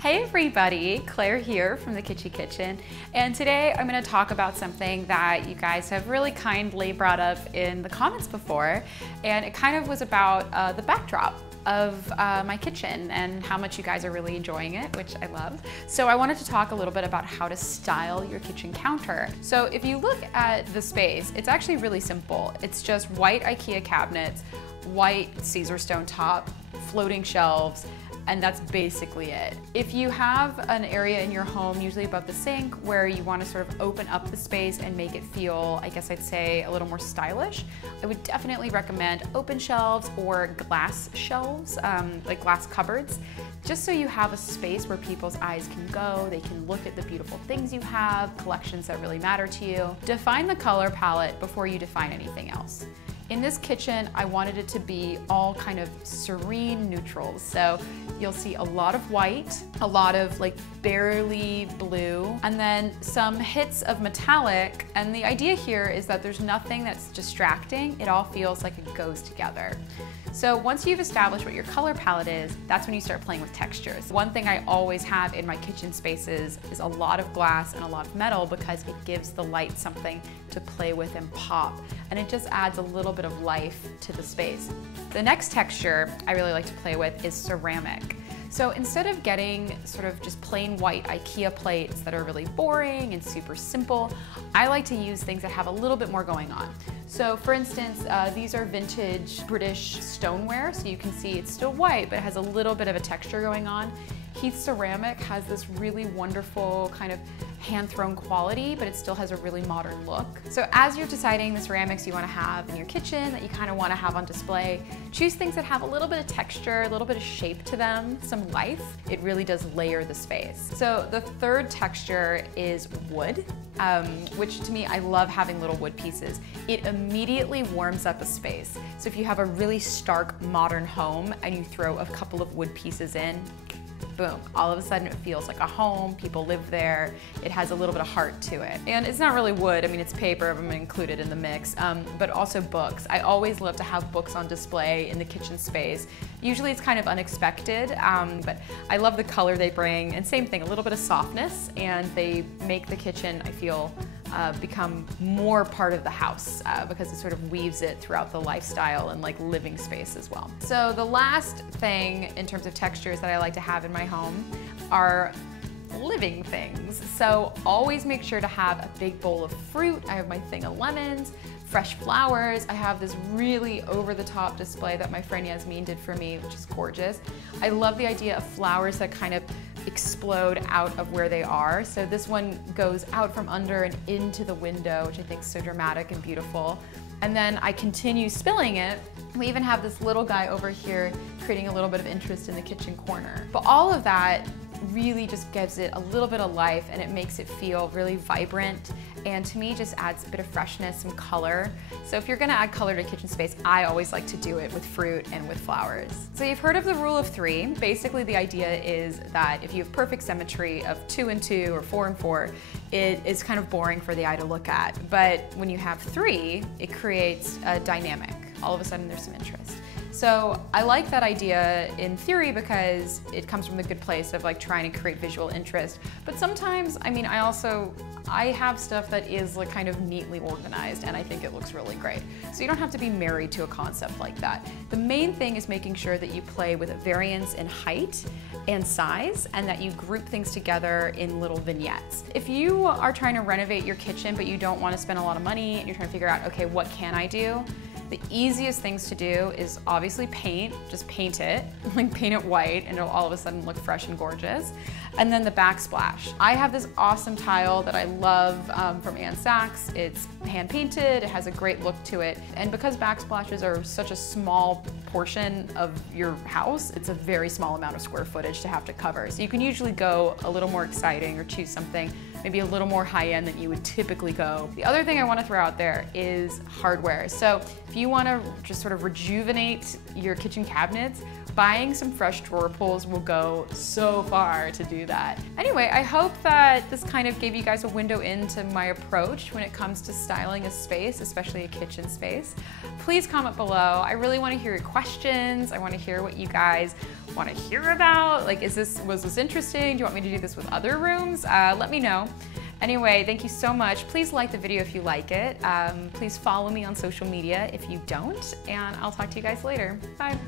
Hey everybody, Claire here from the Kitschy Kitchen, and today I'm going to talk about something that you guys have really kindly brought up in the comments before, and it kind of was about the backdrop of my kitchen and how much you guys are really enjoying it, which I love. So I wanted to talk a little bit about how to style your kitchen counter. So if you look at the space, it's actually really simple. It's just white IKEA cabinets, white Caesar stone top, floating shelves, and that's basically it. If you have an area in your home, usually above the sink, where you want to sort of open up the space and make it feel, I guess I'd say, a little more stylish, I would definitely recommend open shelves or glass shelves, like glass cupboards, just so you have a space where people's eyes can go, they can look at the beautiful things you have, collections that really matter to you. Define the color palette before you define anything else. In this kitchen, I wanted it to be all kind of serene neutrals. So you'll see a lot of white, a lot of like barely blue, and then some hits of metallic. And the idea here is that there's nothing that's distracting. It all feels like it goes together. So once you've established what your color palette is, that's when you start playing with textures. One thing I always have in my kitchen spaces is a lot of glass and a lot of metal because it gives the light something to play with and pop. And it just adds a little bit of life to the space. The next texture I really like to play with is ceramic. So instead of getting sort of just plain white IKEA plates that are really boring and super simple, I like to use things that have a little bit more going on. So for instance, these are vintage British stoneware, so you can see it's still white, but it has a little bit of a texture going on. Heath ceramic has this really wonderful kind of hand-thrown quality, but it still has a really modern look. So as you're deciding the ceramics you want to have in your kitchen that you kind of want to have on display, choose things that have a little bit of texture, a little bit of shape to them, some life. It really does layer the space. So the third texture is wood, which to me, I love having little wood pieces. It immediately warms up a space. So if you have a really stark modern home and you throw a couple of wood pieces in, boom, all of a sudden it feels like a home, people live there, it has a little bit of heart to it. And it's not really wood, I mean it's paper, I'm gonna include it in the mix, but also books. I always love to have books on display in the kitchen space. Usually it's kind of unexpected, but I love the color they bring, and same thing, a little bit of softness, and they make the kitchen, I feel, become more part of the house because it sort of weaves it throughout the lifestyle and like living space as well. So the last thing in terms of textures that I like to have in my home are living things. So always make sure to have a big bowl of fruit. I have my thing of lemons, fresh flowers. I have this really over-the-top display that my friend Yasmin did for me, which is gorgeous. I love the idea of flowers that kind of explode out of where they are. So this one goes out from under and into the window, which I think is so dramatic and beautiful. And then I continue spilling it. We even have this little guy over here creating a little bit of interest in the kitchen corner. But all of that really just gives it a little bit of life, and it makes it feel really vibrant, and to me just adds a bit of freshness and color. So if you're gonna add color to kitchen space, I always like to do it with fruit and with flowers. So you've heard of the rule of 3. Basically the idea is that if you have perfect symmetry of 2 and 2 or 4 and 4, it is kind of boring for the eye to look at. But when you have 3, it creates a dynamic. All of a sudden there's some interest. So I like that idea in theory because it comes from the good place of like trying to create visual interest. But sometimes, I mean, I have stuff that is like kind of neatly organized and I think it looks really great. So you don't have to be married to a concept like that. The main thing is making sure that you play with a variance in height and size and that you group things together in little vignettes. If you are trying to renovate your kitchen but you don't want to spend a lot of money and you're trying to figure out, okay, what can I do? The easiest things to do is obviously paint, just paint it, like paint it white and it'll all of a sudden look fresh and gorgeous. And then the backsplash. I have this awesome tile that I love from Ann Sachs. It's hand painted, it has a great look to it. And because backsplashes are such a small portion of your house, it's a very small amount of square footage to have to cover. So you can usually go a little more exciting or choose something maybe a little more high-end than you would typically go. The other thing I want to throw out there is hardware. So if you want to just sort of rejuvenate your kitchen cabinets, buying some fresh drawer pulls will go so far to do that. Anyway, I hope that this kind of gave you guys a window into my approach when it comes to styling a space, especially a kitchen space. Please comment below. I really want to hear your questions. I want to hear what you guys want to hear about. Like, was this interesting? Do you want me to do this with other rooms? Let me know. Anyway, thank you so much. Please like the video if you like it. Please follow me on social media if you don't, and I'll talk to you guys later. Bye.